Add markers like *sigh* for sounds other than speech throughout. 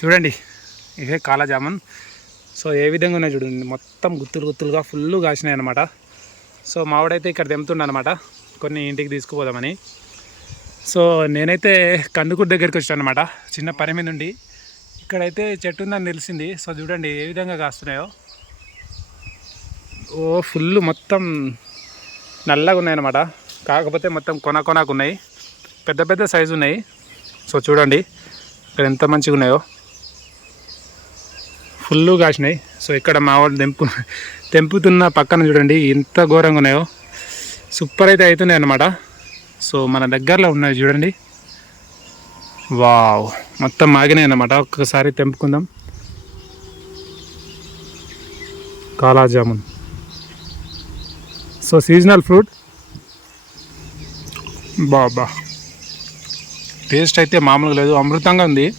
చూడండి ఇవే కాలాజామున్ సో ఏ విధంగా ఉన్నాయి చూడండి మొత్తం గుత్తులు గుత్తులుగా ఫుల్ కాసినాయి అనమాట సో మావాడైతే ఇక్కడ తెంపుతుండ అనమాట కొన్ని ఇంటికి తీసుకుపోదామని. సో నేనైతే కందుకూరు దగ్గరికి వచ్చాను అనమాట చిన్న పని మీద ఉండి. ఇక్కడైతే చెట్టు ఉందని తెలిసింది. సో చూడండి ఏ విధంగా కాస్తున్నాయో. ఓ ఫుల్ మొత్తం నల్లగా ఉన్నాయన్నమాట కాకపోతే మొత్తం కొన కొనకు ఉన్నాయి. పెద్ద పెద్ద సైజు ఉన్నాయి. సో చూడండి ఇక్కడ ఎంత మంచిగా ఉన్నాయో. ఫుల్ కాసినాయి. సో ఇక్కడ మా వాళ్ళు తెంపు తెంపుతున్న పక్కన చూడండి ఎంత ఘోరంగా ఉన్నాయో. సూపర్ అయితే అవుతున్నాయి అన్నమాట. సో మన దగ్గరలో ఉన్నాయి చూడండి. వావ్ మొత్తం మాగినాయి అన్నమాట. ఒక్కసారి తెంపుకుందాం. కాలాజామున్. సో సీజనల్ ఫ్రూట్ బాబా. టేస్ట్ అయితే మామూలుగా లేదు. అమృతంగా ఉంది.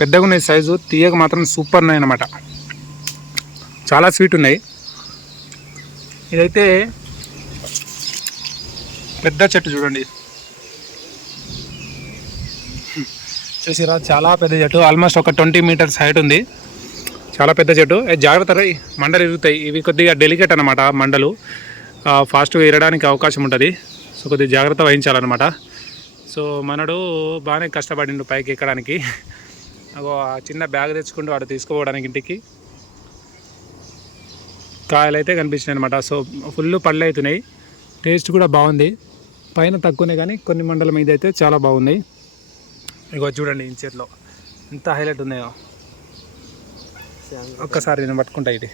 పెద్దగా ఉన్నాయి సైజు తీయక మాత్రం సూపర్ ఉన్నాయి అనమాట చాలా స్వీట్ ఉన్నాయి. ఇదైతే పెద్ద చెట్టు చూడండి. చూసిరా చాలా పెద్ద చెట్టు. ఆల్మోస్ట్ ఒక ట్వంటీ మీటర్స్ హైట్ ఉంది. చాలా పెద్ద చెట్టు. ఏ జాగ్రత్త మండలు ఇరుగుతాయి. ఇవి కొద్దిగా డెలికేట్ అనమాట మండలు. ఫాస్ట్గా ఇరడానికి అవకాశం ఉంటుంది. సో కొద్దిగా జాగ్రత్త వహించాలన్నమాట. సో మనడు బాగానే కష్టపడిండు పైకి ఎక్కడానికి. చిన్న బ్యాగ్ తెచ్చుకుంటూ వాడు తీసుకుపోవడానికి ఇంటికి. కాయలు అయితే కనిపించినాయి అనమాట సో ఫుల్ పళ్ళు అవుతున్నాయి టేస్ట్ కూడా బాగుంది. పైన తక్కువనే కానీ కొన్ని మండలం మీద అయితే చాలా బాగుంది. ఇగో చూడండి ఈ ఎంత హైలైట్ ఉన్నాయో. ఒక్కసారి నేను పట్టుకుంటా ఇది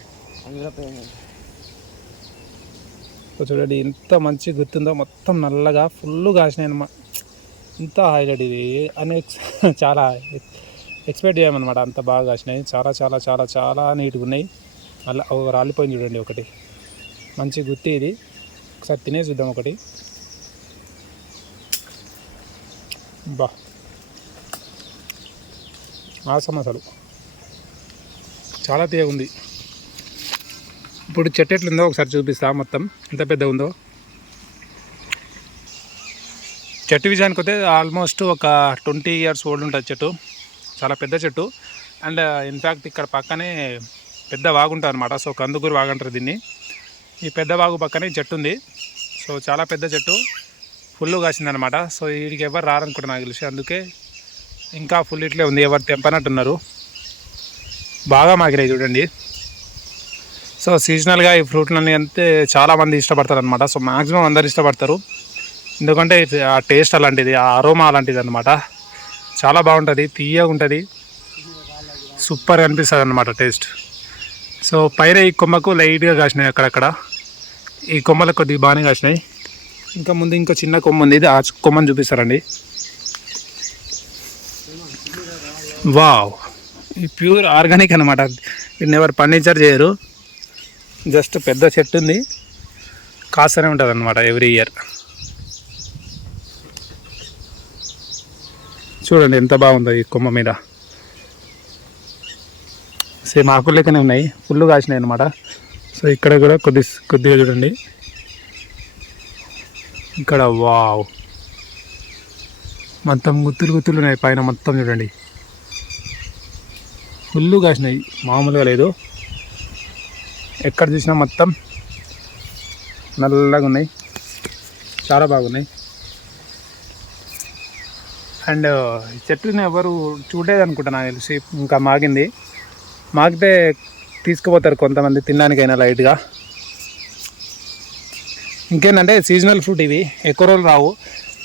చూడండి ఎంత మంచి గుర్తుందో. మొత్తం నల్లగా ఫుల్ కాసినాయి అనమాట ఇంత హైలైట్ ఇది. అనే చాలా ఎక్స్పెక్ట్ చేయమన్నమాట. అంత బాగా కాసినాయి. చాలా చాలా చాలా చాలా నీట్గా ఉన్నాయి. మళ్ళీ రాలిపోయింది చూడండి ఒకటి. మంచి గుత్తి ఇది. ఒకసారి తినే చూద్దాం ఒకటి. బా. ఆసం అసలు. చాలా తీయగా ఉంది. ఇప్పుడు చెట్టు ఎట్లుందో ఒకసారి చూపిస్తా మొత్తం. ఎంత పెద్ద ఉందో. చెట్టు విజయానికి వస్తే ఆల్మోస్ట్ ఒక ట్వంటీ ఇయర్స్ ఓల్డ్ ఉంటుంది చెట్టు. చాలా పెద్ద చెట్టు. అండ్ uh, ఇన్ఫ్యాక్ట్ ఇక్కడ పక్కనే పెద్ద వాగు ఉంటుంది అనమాట సో కందుకూరు వాగు అంటారు దీన్ని. ఈ పెద్ద వాగు పక్కనే చెట్టు ఉంది సో చాలా పెద్ద చెట్టు. ఫుల్ కాసిందనమాట సో వీడికి ఎవరు రారనుకుంటా నాకు తెలిసి. అందుకే ఇంకా ఫుల్ ఇట్లే ఉంది. ఎవరు తెంపనట్టున్నారు. బాగా మాగినాయి చూడండి. సో సీజనల్గా ఈ ఫ్రూట్లన్నీ అంతే చాలామంది ఇష్టపడతారు అనమాట సో మ్యాక్సిమం అందరు ఇష్టపడతారు. ఎందుకంటే ఆ టేస్ట్ అలాంటిది ఆ అరోమా అలాంటిది అనమాట చాలా బాగుంటుంది తీయగా ఉంటుంది. సూపర్ అనిపిస్తుంది అనమాట టేస్ట్ సో పైన ఈ కొమ్మకు లైట్గా కాసినాయి అక్కడక్కడ. ఈ కొమ్మలకు కొద్దిగా బాగానే కాసినాయి. ఇంకా ముందు ఇంకో చిన్న కొమ్మ ఉంది ఇది ఆ కొమ్మని చూపిస్తారండి. వావ్ ఈ ప్యూర్ ఆర్గానిక్ అనమాట దీన్ని ఎవరు ఫర్నిచర్ చేయరు. జస్ట్ పెద్ద చెట్టు ఉంది. కాస్తూనే ఉంటుంది అనమాట ఎవ్రీ ఇయర్ చూడండి ఎంత బాగుందో ఈ కొమ్మ మీద. సేమ్ ఆకులు లెక్కనే ఉన్నాయి. ఫుల్ కాసినాయి అనమాట సో ఇక్కడ కూడా కొద్ది కొద్దిగా చూడండి. ఇక్కడ వావ్. మొత్తం గుత్తులు గుత్తులు ఉన్నాయి పైన మొత్తం చూడండి. ఫుల్ కాసినాయి. మామూలుగా లేదు. ఎక్కడ చూసినా మొత్తం నల్లగా ఉన్నాయి. చాలా బాగున్నాయి. అండ్ ఈ చెట్టుని ఎవరు చూడలేదు అనుకుంటా నాకు తెలిసి. ఇంకా మాగింది. మాగితే తీసుకుపోతారు కొంతమంది తినడానికైనా లైట్గా. ఇంకేంటంటే సీజనల్ ఫ్రూట్ ఇవి. ఎక్కువ రోజులు రావు.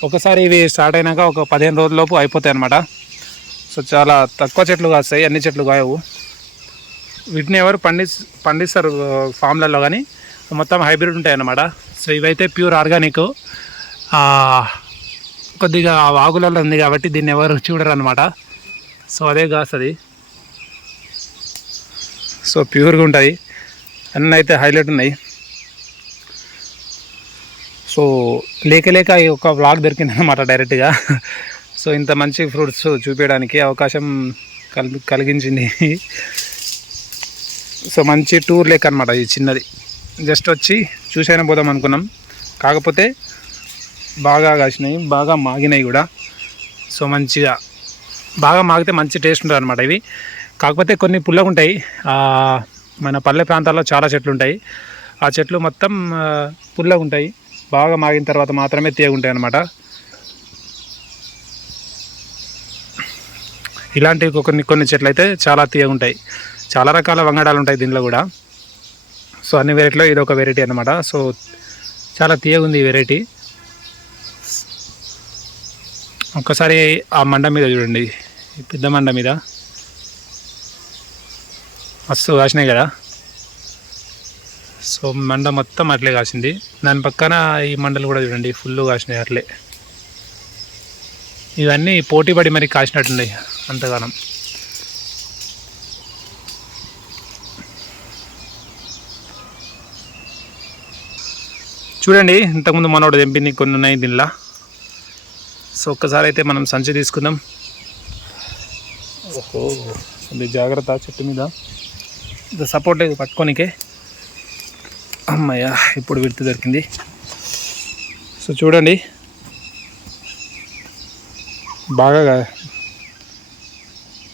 ఒకసారి ఇవి స్టార్ట్ అయినాక ఒక పదిహేను రోజులలోపు అయిపోతాయి అనమాట సో చాలా తక్కువ చెట్లు కాస్తాయి. అన్ని చెట్లు కాయవు. వీటిని ఎవరు పండిస్ పండిస్తారు ఫామ్లలో కానీ మొత్తం హైబ్రిడ్ ఉంటాయి అన్నమాట సో ఇవైతే ప్యూర్ ఆర్గానిక్ కొద్దిగా వాగులలో ఉంది కాబట్టి దీన్ని ఎవరు చూడరు అనమాట సో అదే కాస్తుంది సో ప్యూర్గా ఉంటుంది అన్నీ అయితే హైలైట్ ఉన్నాయి. సో లేక లేక ఈ ఒక వ్లాగ్ దొరికింది అనమాట డైరెక్ట్గా. సో ఇంత మంచి ఫ్రూట్స్ చూపించడానికి అవకాశం కలి కలిగించింది. సో మంచి టూర్ లేక అనమాట ఇది చిన్నది. జస్ట్ వచ్చి చూసైనా పోదాం అనుకున్నాం. కాకపోతే బాగా కాసినాయి బాగా మాగినాయి కూడా. సో మంచిగా బాగా మాగితే మంచి టేస్ట్ ఉంటుంది అనమాట ఇవి. కాకపోతే కొన్ని పుల్లగా ఉంటాయి. మన పల్లె ప్రాంతాల్లో చాలా చెట్లు ఉంటాయి. ఆ చెట్లు మొత్తం పుల్లగా ఉంటాయి. బాగా మాగిన తర్వాత మాత్రమే తీయగుంటాయి అనమాట ఇలాంటివి కొన్ని కొన్ని చెట్లు అయితే చాలా తీయగుంటాయి చాలా రకాల వంగడాలు ఉంటాయి దీనిలో కూడా. సో అన్ని వెరైటీలో ఇది ఒక వెరైటీ అనమాట సో చాలా తీయగుంది ఈ వెరైటీ ఒక్కసారి ఆ మండ మీద చూడండి. పెద్ద మండ మీద. మస్తు కాసినాయి కదా. సో మండ మొత్తం అట్లే కాసింది. దాని పక్కన ఈ మండలు కూడా చూడండి ఫుల్ కాసినాయి అట్లే. ఇవన్నీ పోటీ పడి మరి కాసినట్టున్నాయి అంతగానం. చూడండి ఇంతకుముందు మనోడు తెంపింది కొన్ని ఉన్నాయి దీనిలో. సో ఒక్కసారి అయితే మనం సంచి తీసుకుందాం. ఓహో ఇది జాగ్రత్త చెట్టు మీద. ఇది సపోర్ట్ లేదు పట్టుకోనికే. అమ్మయ్య ఇప్పుడు విడుతు దొరికింది. సో చూడండి. బాగా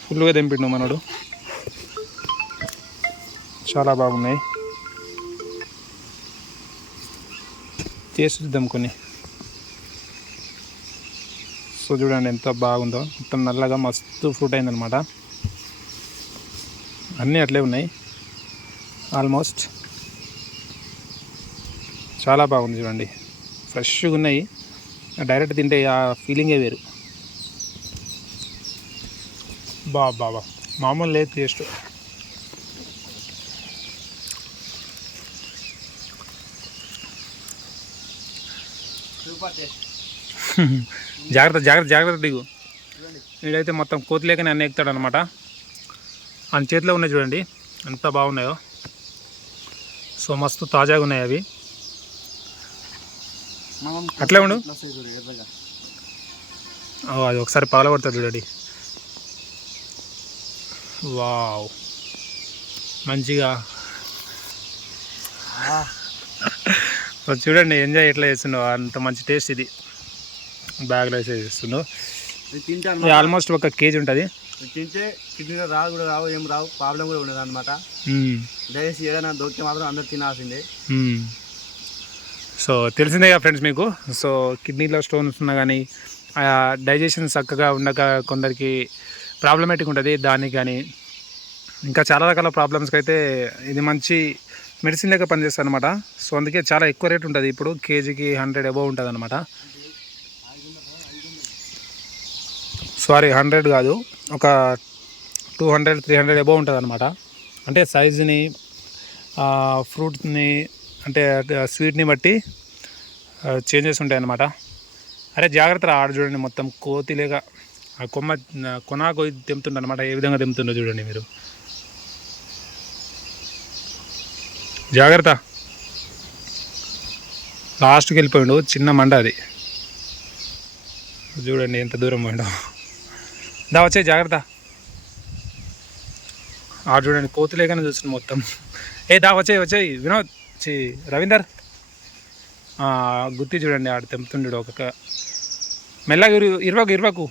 ఫుల్గా తెంపిండు మనోడు. చాలా బాగున్నాయి. చేసి చూద్దాం కొన్ని. సో చూడండి ఎంత బాగుందో. మొత్తం నల్లగా మస్తు ఫ్రూట్ అయిందనమాట అన్నీ అట్లే ఉన్నాయి. ఆల్మోస్ట్ చాలా బాగుంది చూడండి. ఫ్రెష్గా ఉన్నాయి. డైరెక్ట్ తింటే ఆ ఫీలింగే వేరు. బా బాబా. మామూలు లేదు టేస్ట్ జాగ్రత్త జాగ్రత్త జాగ్రత్త దిగు. వీడైతే మొత్తం కోతి లేకనే అన్నీ ఎక్కుతాడు అనమాట ఆయన చేతిలో ఉన్నాయి చూడండి. ఎంత బాగున్నాయో. సో మస్తు తాజాగా ఉన్నాయి అవి. అట్లే ఉండు. అది ఒకసారి పగలగొడతాడు చూడండి. వావ్. మంచిగా. చూడండి ఎంజాయ్ ఎట్లా చేస్తున్నావు. అంత మంచి టేస్ట్ ఇది. బ్యాగ్లో వేసి ఇది ఆల్మోస్ట్ ఒక కేజీ ఉంటుంది. తింటే కిడ్నీలో రావు కూడా రావు ఏం రావు ప్రాబ్లం కూడా ఉండదు అనమాట దయచేసి ఏదైనా దొరికితే మాత్రం అందరు తినాల్సిందే. సో తెలిసిందేగా ఫ్రెండ్స్ మీకు. సో కిడ్నీలో స్టోన్స్ ఉన్నా కానీ డైజెషన్ చక్కగా ఉండక కొందరికి ప్రాబ్లమేటిక్ ఉంటుంది దానికి కానీ ఇంకా చాలా రకాల ప్రాబ్లమ్స్కి అయితే ఇది మంచి మెడిసిన్ లెక్క పనిచేస్తుంది అనమాట సో అందుకే చాలా ఎక్కువ రేట్ ఉంటుంది. ఇప్పుడు కేజీకి హండ్రెడ్ అబవ్ ఉంటుంది అనమాట సారీ హండ్రెడ్ కాదు. ఒక two hundred three hundred above ఉంటుంది అనమాట అంటే సైజుని ఫ్రూట్ని అంటే స్వీట్ని బట్టి చేంజెస్ ఉంటాయి అన్నమాట అరే జాగ్రత్త ఆడ చూడండి మొత్తం కోతిలేగా ఆ కొమ్మ కొన కొయ్యి తెంపుతుండ అనమాట ఏ విధంగా తెంపుతుండో చూడండి మీరు. జాగ్రత్త. లాస్ట్కి వెళ్ళిపోయిండు చిన్న మండ అది. చూడండి ఎంత దూరం పోయిండో. దా వచ్చే జాగ్రత్త. ఆడ చూడండి కోతులేగానే చూసిన మొత్తం. ఏ దా వచ్చే వచ్చేయి వినోద్ చి రవీందర్. గుత్తి చూడండి ఆడ తెంపుతుండడు ఒక మెల్లగా ఇరు ఇరవకు ఇరవకు.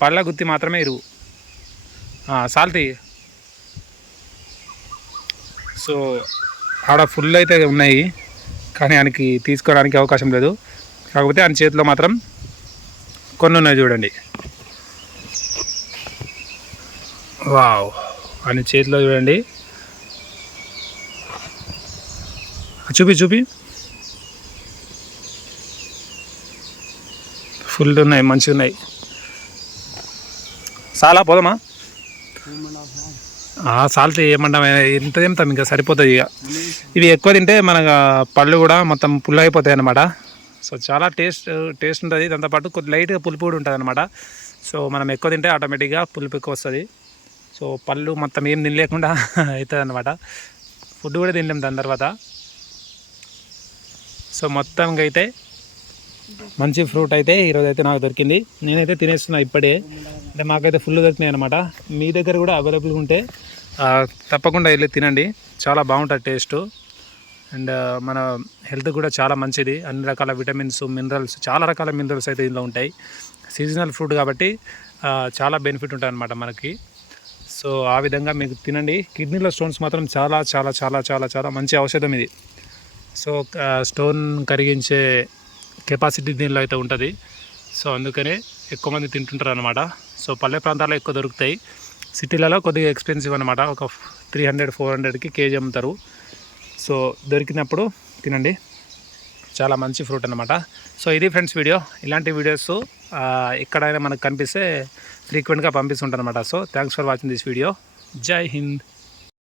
పళ్ళ గుత్తి మాత్రమే ఇరువు సాల్తి. సో ఆడ ఫుల్ అయితే ఉన్నాయి కానీ ఆయనకి తీసుకోవడానికి అవకాశం లేదు. కాకపోతే ఆయన చేతిలో మాత్రం కొన్ని ఉన్నాయి చూడండి. వావ్. ఆయన చేతిలో చూడండి. చూపి చూపి. ఫుల్ ఉన్నాయి మంచిగా ఉన్నాయి. చాలా పోదామా? సాల్ట్ ఏమంటాం ఎంత తింటాం ఇంకా సరిపోతుంది ఇక. ఇవి ఎక్కువ తింటే మన పళ్ళు కూడా మొత్తం పుల్ అయిపోతాయి అన్నమాట. సో చాలా టేస్ట్ టేస్ట్ ఉంటుంది. దాంతోపాటు కొద్ది లైట్గా పులుపు కూడా ఉంటుంది అనమాట సో మనం ఎక్కువ తింటే ఆటోమేటిక్గా పులుపు ఎక్కువ వస్తుంది. సో పళ్ళు మొత్తం ఏం తినలేకుండా *laughs* అవుతుంది అనమాట ఫుడ్ కూడా తినలేం దాని తర్వాత. సో మొత్తంగా అయితే మంచి ఫ్రూట్ అయితే ఈరోజు అయితే నాకు దొరికింది. నేనైతే తినేస్తున్నా ఇప్పుడే. అంటే మాకైతే ఫుల్ దొరికినాయి అనమాట మీ దగ్గర కూడా అవైలబుల్గా ఉంటే తప్పకుండా వెళ్ళి తినండి. చాలా బాగుంటుంది టేస్ట్. అండ్ మన హెల్త్ కూడా చాలా మంచిది. అన్ని రకాల విటమిన్స్ మినరల్స్ చాలా రకాల మినరల్స్ అయితే ఇందులో ఉంటాయి. సీజనల్ ఫ్రూట్ కాబట్టి చాలా బెనిఫిట్ ఉంటుంది అనమాట మనకి. సో ఆ విధంగా మీకు తినండి. కిడ్నీలో స్టోన్స్ మాత్రం చాలా చాలా చాలా చాలా చాలా మంచి ఔషధం ఇది. సో స్టోన్ కరిగించే కెపాసిటీ దీనిలో అయితే ఉంటుంది. సో అందుకనే ఎక్కువ మంది తింటుంటారు అనమాట సో పల్లె ప్రాంతాల్లో ఎక్కువ దొరుకుతాయి. సిటీలలో కొద్దిగా ఎక్స్పెన్సివ్ అనమాట ఒక త్రీ హండ్రెడ్ ఫోర్ హండ్రెడ్కి కేజీ అమ్ముతారు. సో దొరికినప్పుడు తినండి. చాలా మంచి ఫ్రూట్ అనమాట సో ఇది ఫ్రెండ్స్ వీడియో. ఇలాంటి వీడియోస్ ఎక్కడైనా మనకు కనిపిస్తే ఫ్రీక్వెంట్గా పంపిస్తుంటారనమాట so thanks for watching this video Jai Hind.